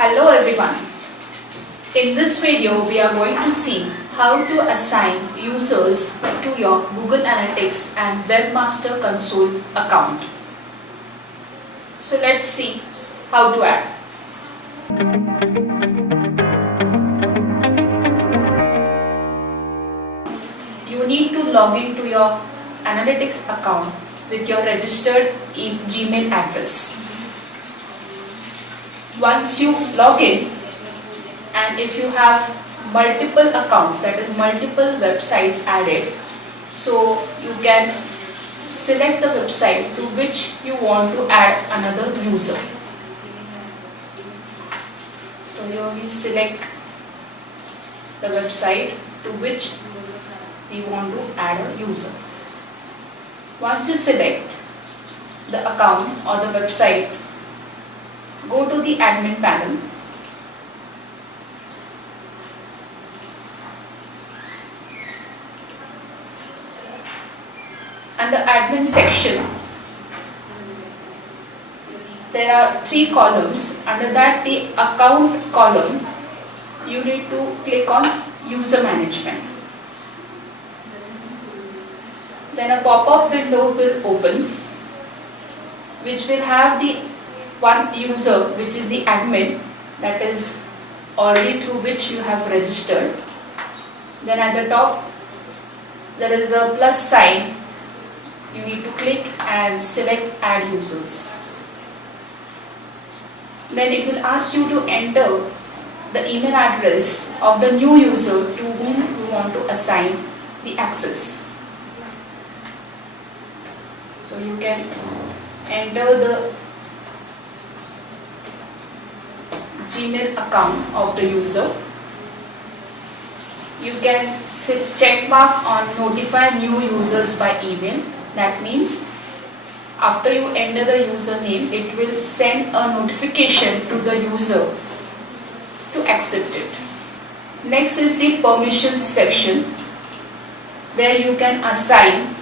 Hello everyone. In this video we are going to see how to assign users to your Google Analytics and Webmaster Console account. So let's see how to add. You need to log into your Analytics account with your registered Gmail address. Once you log in, and if you have multiple accounts, that is multiple websites added, so you can select the website to which you want to add another user. So here we select the website to which we want to add a user. Once you select the account or the website, go to the admin panel. Under admin section, there are 3 columns. Under that, the account column, you need to click on user management. Then a pop-up window will open, which will have the one user, which is the admin, that is already through which you have registered. Then at the top there is a plus sign. You need to click and select add users. Then it will ask you to enter the email address of the new user to whom you want to assign the access. So you can enter the Gmail account of the user. You can check mark on notify new users by email. That means after you enter the username, it will send a notification to the user to accept it. Next is the permissions section, where you can assign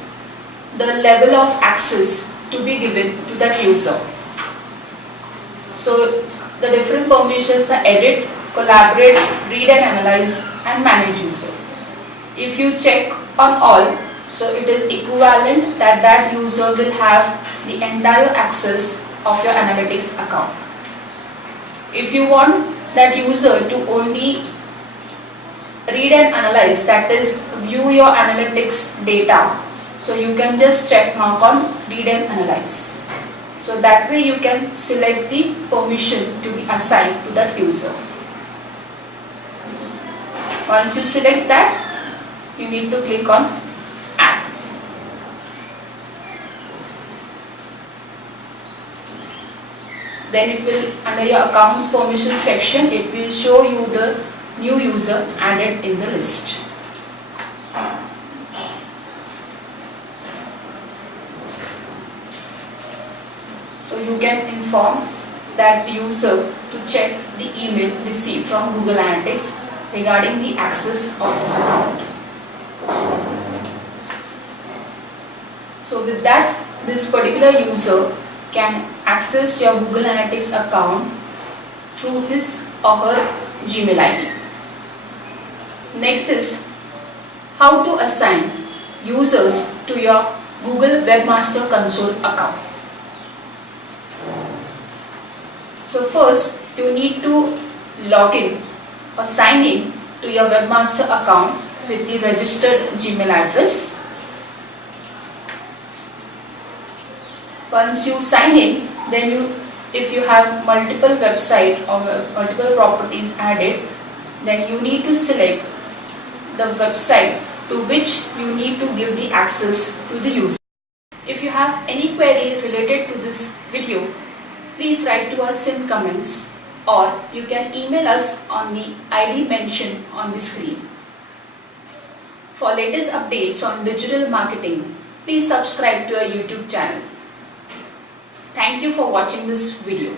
the level of access to be given to that user. So the different permissions are edit, collaborate, read and analyze, and manage user. If you check on all, so it is equivalent that that user will have the entire access of your analytics account. If you want that user to only read and analyze, that is view your analytics data, so you can just check mark on read and analyze. So that way you can select the permission to be assigned to that user. Once you select that, you need to click on add. Then it will, under your accounts permission section, it will show you the new user added in the list. So you can inform that user to check the email received from Google Analytics regarding the access of this account. So with that, this particular user can access your Google Analytics account through his or her Gmail ID. Next is how to assign users to your Google Webmaster Console account. So first, you need to log in or sign in to your Webmaster account with the registered Gmail address. Once you sign in, then if you have multiple websites or multiple properties added, then you need to select the website to which you need to give the access to the user. If you have any query related to this video, please write to us in comments, or you can email us on the ID mentioned on the screen. For latest updates on digital marketing, please subscribe to our YouTube channel. Thank you for watching this video.